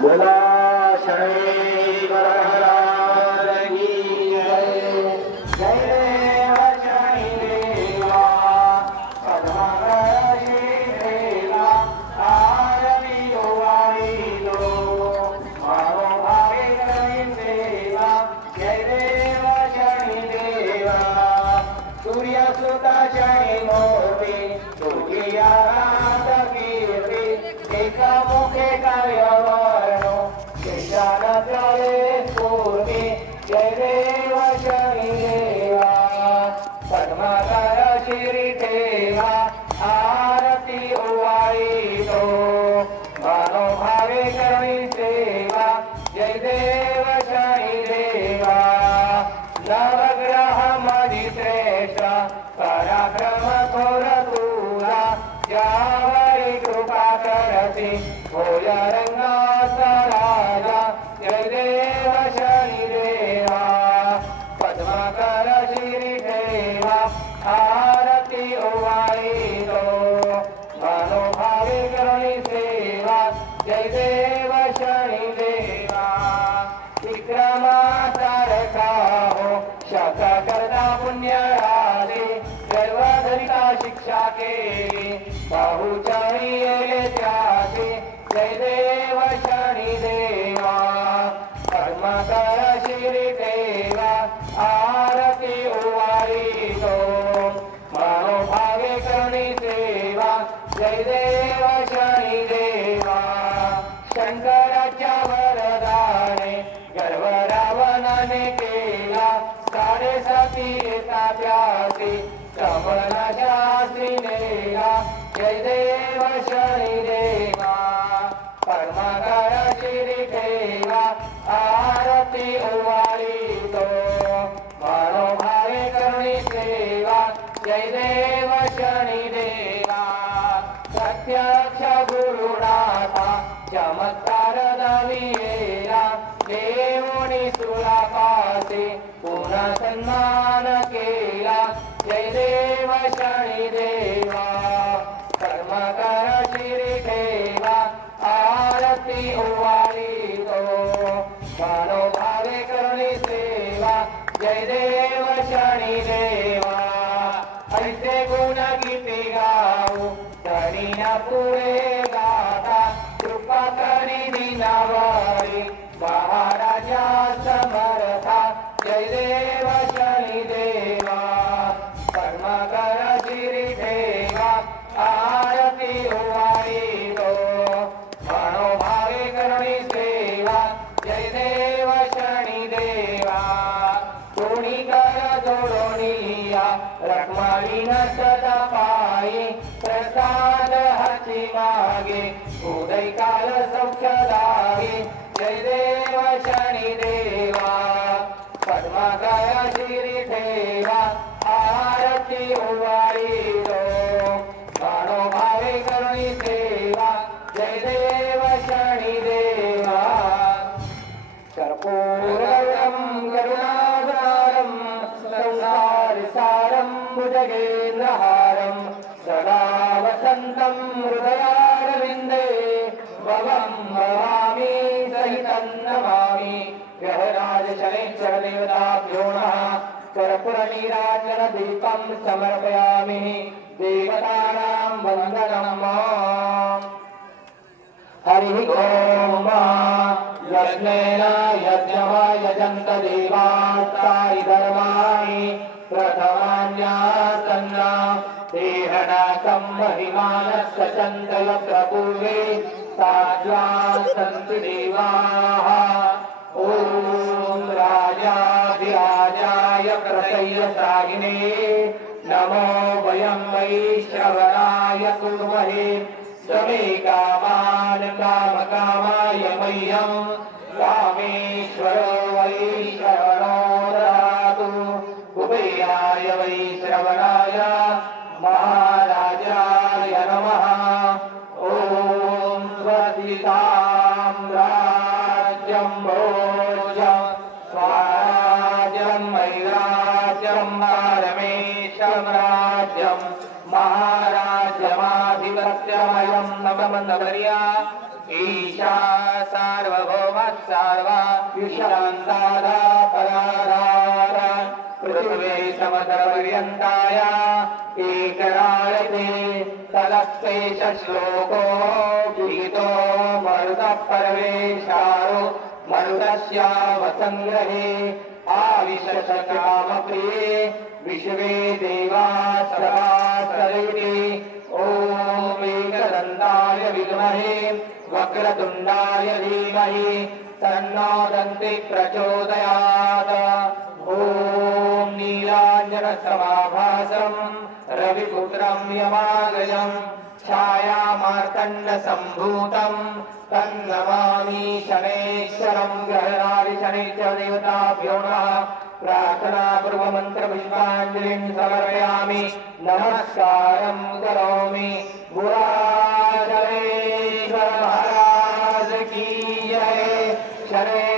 बोला शनिवार की जय। जय देव शनिदेवा पद्माकर श्रीदेवा आरती ओवाळीलो मारो भावे करीन देवा। जय देव शनिदेवा सूर्य सुता शनि मोती तुझी आराध कीर्ती एका मुखे कार्यवरणो शेषान चले स्फूर्ती। जय देव शनिदेवा पद्माकर शिरी ठेवा आरती ओवाळीलो मानो भावे करी सेवा। जय देव शनिदेवा नवग्रह मधी श्रेष्ठ पराक्रम थोर तुला ज्यावरी कृपा करते होय रंगाचा राजा। जय देव शनिदेवा पद्माकर शिरी ठेवा आरती ओवाळीलो मानो भावे करुणी सेवा। जय देव शनिदेवा विक्रमासारखा हो शत करता पुण्यराजे गर्वधरिता शिक्षा केली बहुचारी येले त्याचे। जय देव शनिदेवा पद्माकर शिरी ठेवा आरती ओवाळीलो मानो भावे करुणी सेवा। जय देव शनिदेवा शंकराच्या वरदाने गर्व रावणाने केला 7.5 ताप्याचे कमलनाशास्त्री नेला। जय देव शनिदेवा पद्माकर शिरी ठेवा आरती ओवाळीलो मानो भावे करुणी सेवा। जय देव शनिदेवा प्रत्यक्ष गुरुनाथा चमत्कार दाविला देवोनी सुरापासे पुन्हा सन्मान केला। जय देव शनिदेवा पद्माकर शिरी ठेवा आरती ओवाळीलो मानो भावे करुणी सेवा। जय देव शनिदेवा ऐसे गुण गीते गाऊ धनिया पुढे गाता कृपा करी दिनावारी महाराजा समर्था। जय देव शनिदेवा पद्माकर शिरी ठेवा आरती ओवाळीलो मानो भावे करुणी सेवा। जय देव शनिदेवा कोणी कर जोडोनिया रखमालीन सदा पायी प्रसाद हाती मागे उदय काल सौख्यदायी। जय देव शनिदेवा पद्माकर शिरी ठेवा आरती ओवाळीलो मानो भावे करुणी सेवा। जय देव शनिदेवा कर्पूरगौरं करुणाधारं संसारसारं भुजगेन्द्रहारं सदा वसन्तं हृदयारविन्दे भवं भवामि सहितं नमामि। ग्रहराज शनैश्चर देवताभ्यो नमः कर्पूरनीराजन दीपं समर्पयामि। देवतानां वन्दनं हरिः ओम यज्ञेन यज्ञमायजन्त देवास्तानि धर्माणि प्रथमान्यासन्न देहनाकं महिमानश्च चन्द्रयत्र पूर्वे साध्यासन्ति देवाः। ॐ राजाधिराजाय प्रसय्यसागिने नमो वयं वै श्रवणाय कुर्महे समे कामान् कामकामाय मह्यं कामेश्वरो वै श्रवणो ददातु। कुबेराय वै श्रवणाय महाराजाय नमः। ॐ स्वस्तितां राज्यं भोज्यं स्वराज्यं मैराज्यं पारमेशं राज्यं महाराज्यमाधिपत्यमयं नवमन्दवर्या ईशा सार्व सर्वा विशान्तादा पराधार पृथिवे समतरपर्यन्ताय एकरायते तदस्तेष श्लोको गीतो मरुतः परमेशारो मरुतस्यावसङ्ग्रहे आविशशकामप्रिये विश्वे देवा सदासरिति ॐ एकदन्ताय विद्महे वक्रतुण्डाय धीमहि तन्नो दन्ति प्रचोदयात् ॐ नीलाञ्जनसमाभासम् रविपुत्रं यमाग्रजं छायामार्तण्डसम्भूतम् तन्नमामि शनैश्वरं ग्रहणादि शनैश्वर देवताभ्यो नमः प्रार्थनापूर्वमन्त्रपुष्पाञ्जलिं समर्पयामि नमस्कारं करोमि गुराचरेश्वर महाराज की जय शनैश्वर